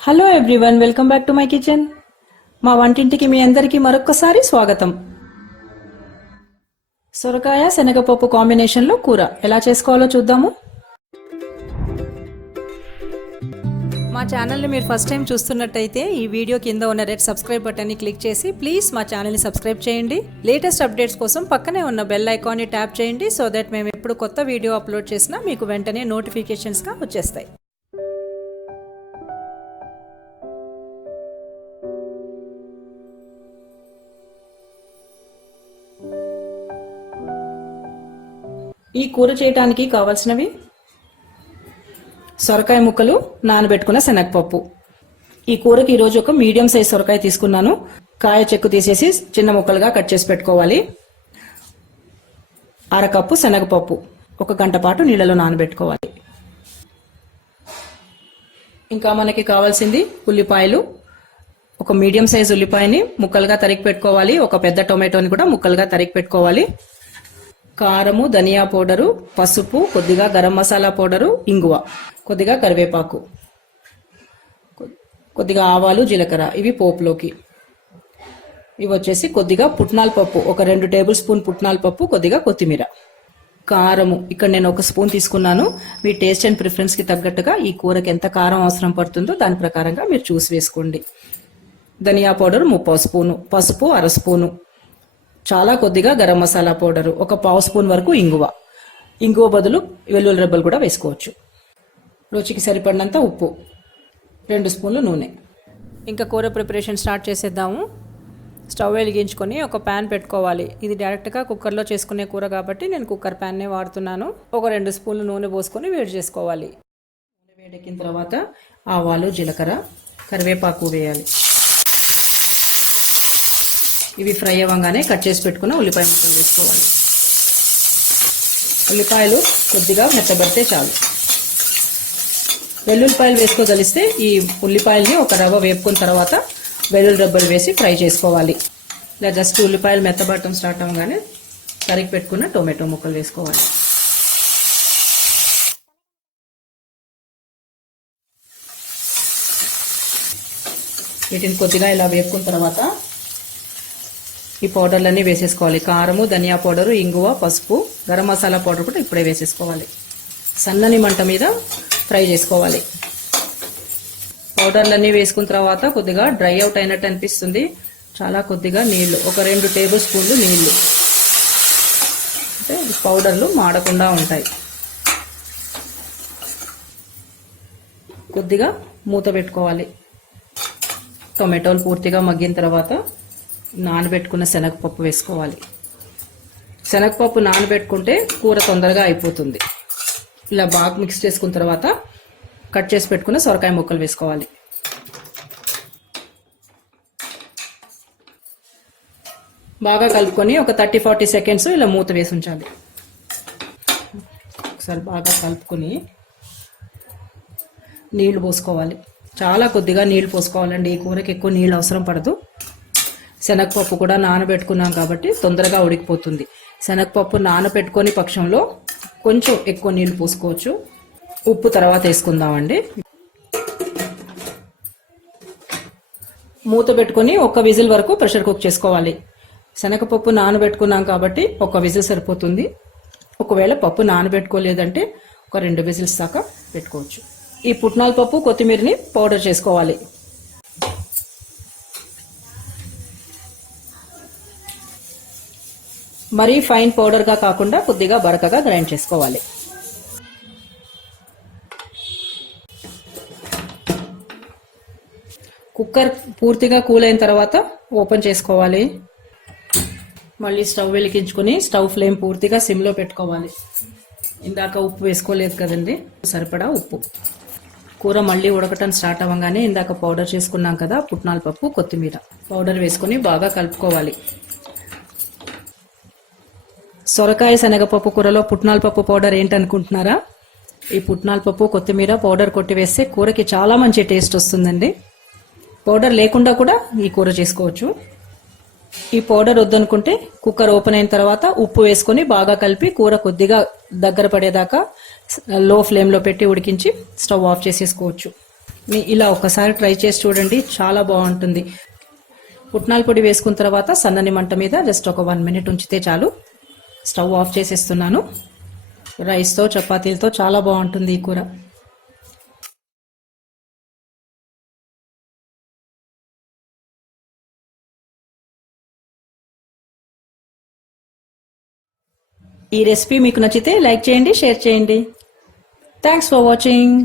Hello everyone, welcome back to my kitchen. మా వంటింటికి మీ అందరికీ మరొక్కసారి స్వాగతం. సొరకాయ శనగపప్పు కాంబినేషన్లో కూర ఎలా చేసుకోవాలో చూద్దాము. మా ఛానల్ని మీరు ఫస్ట్ టైం చూస్తున్నట్టయితే ఈ వీడియో కింద ఉన్న రెడ్ సబ్స్క్రైబ్ బటన్ని క్లిక్ చేసి ప్లీజ్ మా ఛానల్ని సబ్స్క్రైబ్ చేయండి. లేటెస్ట్ అప్డేట్స్ కోసం పక్కనే ఉన్న బెల్ ఐకాన్ని ట్యాప్ చేయండి సో దట్ మేము ఎప్పుడు కొత్త వీడియో అప్లోడ్ చేసినా మీకు వెంటనే నోటిఫికేషన్స్గా వచ్చేస్తాయి. ఈ కూర చేయడానికి కావాల్సినవి: సొరకాయ ముక్కలు, నానబెట్టుకున్న శనగపప్పు. ఈ కూరకి ఈరోజు ఒక మీడియం సైజ్ సొరకాయ తీసుకున్నాను. కాయ చెక్కు తీసేసి చిన్న ముక్కలుగా కట్ చేసి పెట్టుకోవాలి. అరకప్పు శనగపప్పు 1 గంట పాటు నీళ్ళలో నానబెట్టుకోవాలి. ఇంకా మనకి కావాల్సింది ఉల్లిపాయలు. ఒక మీడియం సైజ్ ఉల్లిపాయని ముక్కలుగా తరిగి పెట్టుకోవాలి. ఒక పెద్ద టొమాటోని కూడా ముక్కలుగా తరిగి పెట్టుకోవాలి. కారము, ధనియా పౌడరు, పసుపు, కొద్దిగా గరం మసాలా పౌడరు, ఇంగువ, కొద్దిగా కరివేపాకు, కొద్దిగా ఆవాలు, జీలకర్ర, ఇవి పోపులోకి. ఇవి వచ్చేసి కొద్దిగా పుట్నాల పప్పు, ఒక 2 టేబుల్ స్పూన్ పుట్నాల పప్పు, కొద్దిగా కొత్తిమీర. కారము ఇక్కడ నేను 1 స్పూన్ తీసుకున్నాను. మీ టేస్ట్ అండ్ ప్రిఫరెన్స్కి తగ్గట్టుగా ఈ కూరకి ఎంత కారం అవసరం పడుతుందో దాని ప్రకారంగా మీరు చూసి వేసుకోండి. ధనియా పౌడర్ 3/4 స్పూను, పసుపు 1/2 స్పూను, చాలా కొద్దిగా గరం మసాలా పౌడరు, ఒక 1/2 స్పూన్ వరకు ఇంగువ బదులు వెల్లుల్లి రెబ్బలు కూడా వేసుకోవచ్చు. రుచికి సరిపడినంత ఉప్పు, 2 స్పూన్లు నూనె. ఇంకా కూర ప్రిపరేషన్ స్టార్ట్ చేసేద్దాము. స్టవ్ వెలిగించుకొని ఒక ప్యాన్ పెట్టుకోవాలి. ఇది డైరెక్ట్గా కుక్కర్లో చేసుకునే కూర కాబట్టి నేను కుక్కర్ ప్యాన్నే వాడుతున్నాను. ఒక 2 స్పూన్లు నూనె పోసుకొని వేడి చేసుకోవాలి. నూనె వేడెక్కిన తర్వాత ఆవాలు, జీలకర్ర, కరివేపాకు వేయాలి. ఇవి ఫ్రై అవ్వగానే కట్ చేసి పెట్టుకున్న ఉల్లిపాయ ముక్కలు వేసుకోవాలి. ఉల్లిపాయలు కొద్దిగా మెత్తబడితే చాలు. వెల్లుల్లిపాయలు వేసుకోగలిస్తే ఈ ఉల్లిపాయల్ని ఒక రవ్వ వేపుకున్న తర్వాత వెల్లుల్లి రెబ్బలు వేసి ఫ్రై చేసుకోవాలి. ఇలా జస్ట్ ఉల్లిపాయలు మెత్తబడటం స్టార్ట్ అవ్వగానే తరిగి పెట్టుకున్న టొమాటో ముక్కలు వేసుకోవాలి. వీటిని కొద్దిగా ఇలా వేపుకున్న తర్వాత ఈ పౌడర్లన్నీ వేసేసుకోవాలి. కారము, ధనియా పౌడరు, ఇంగువ, పసుపు, గరం మసాలా పౌడర్ కూడా ఇప్పుడే వేసేసుకోవాలి. సన్నని మంట మీద ఫ్రై చేసుకోవాలి. పౌడర్లన్నీ వేసుకున్న తర్వాత కొద్దిగా డ్రై అవుట్ అయినట్టు అనిపిస్తుంది. చాలా కొద్దిగా నీళ్లు, ఒక 2 టేబుల్ స్పూన్లు నీళ్లు, అంటే పౌడర్లు మాడకుండా ఉంటాయి. కొద్దిగా మూత పెట్టుకోవాలి. టొమాటోలు పూర్తిగా మగ్గిన తర్వాత నానబెట్టుకున్న శనగపప్పు వేసుకోవాలి. శనగపప్పు నానబెట్టుకుంటే కూర తొందరగా అయిపోతుంది. ఇలా బాగా మిక్స్ చేసుకున్న తర్వాత కట్ చేసి పెట్టుకున్న సొరకాయ ముక్కలు వేసుకోవాలి. బాగా కలుపుకొని ఒక 30-40 సెకండ్స్ ఇలా మూత వేసి ఉంచాలి. ఒకసారి బాగా కలుపుకొని నీళ్లు పోసుకోవాలి. చాలా కొద్దిగా నీళ్లు పోసుకోవాలండి. ఈ కూరకి ఎక్కువ నీళ్ళు అవసరం పడదు. శనగపప్పు కూడా నానబెట్టుకున్నాం కాబట్టి తొందరగా ఉడికిపోతుంది. శనగపప్పు నానబెట్టుకొని పక్షంలో కొంచెం ఎక్కువ నీళ్లు పోసుకోవచ్చు. ఉప్పు తర్వాత వేసుకుందామండి. మూత పెట్టుకొని 1 విజిల్ వరకు ప్రెషర్ కుక్ చేసుకోవాలి. శనగపప్పు నానబెట్టుకున్నాం కాబట్టి 1 విజిల్ సరిపోతుంది. ఒకవేళ పప్పు నానబెట్టుకోలేదంటే ఒక 2 విజిల్స్ దాకా పెట్టుకోవచ్చు. ఈ పుట్నాల పప్పు, కొత్తిమీరని పౌడర్ చేసుకోవాలి. మరీ ఫైన్ పౌడర్గా కాకుండా కొద్దిగా బరకగా గ్రైండ్ చేసుకోవాలి. కుక్కర్ పూర్తిగా కూల్ అయిన తర్వాత ఓపెన్ చేసుకోవాలి. మళ్ళీ స్టవ్ వెలిగించుకొని స్టవ్ ఫ్లేమ్ పూర్తిగా సిమ్లో పెట్టుకోవాలి. ఇందాక ఉప్పు వేసుకోలేదు కదండి, సరిపడా ఉప్పు. కూర మళ్ళీ ఉడకటం స్టార్ట్ అవ్వగానే ఇందాక పౌడర్ చేసుకున్నాం కదా, పుట్నాల పప్పు, కొత్తిమీర పౌడర్ వేసుకొని బాగా కలుపుకోవాలి. సొరకాయ శనగపప్పు కూరలో పుట్నాల పప్పు పౌడర్ ఏంటనుకుంటున్నారా? ఈ పుట్నాల పప్పు, కొత్తిమీర పౌడర్ కొట్టి వేస్తే కూరకి చాలా మంచి టేస్ట్ వస్తుందండి. పౌడర్ లేకుండా కూడా ఈ కూర చేసుకోవచ్చు. ఈ పౌడర్ వద్దనుకుంటే కుక్కర్ ఓపెన్ అయిన తర్వాత ఉప్పు వేసుకొని బాగా కలిపి కూర కొద్దిగా దగ్గర పడేదాకా లో ఫ్లేమ్లో పెట్టి ఉడికించి స్టవ్ ఆఫ్ చేసేసుకోవచ్చు. ఇలా ఒక్కసారి ట్రై చేసి చూడండి, చాలా బాగుంటుంది. పుట్నాల పొడి వేసుకున్న తర్వాత సన్నని మంట మీద జస్ట్ ఒక 1 మినిట్ ఉంచితే చాలు. స్టవ్ ఆఫ్ చేసేస్తున్నాను. రైస్తో చపాతీలతో చాలా బాగుంటుంది ఈ కూర. ఈ రెసిపీ మీకు నచ్చితే లైక్ చేయండి, షేర్ చేయండి. Thanks for watching.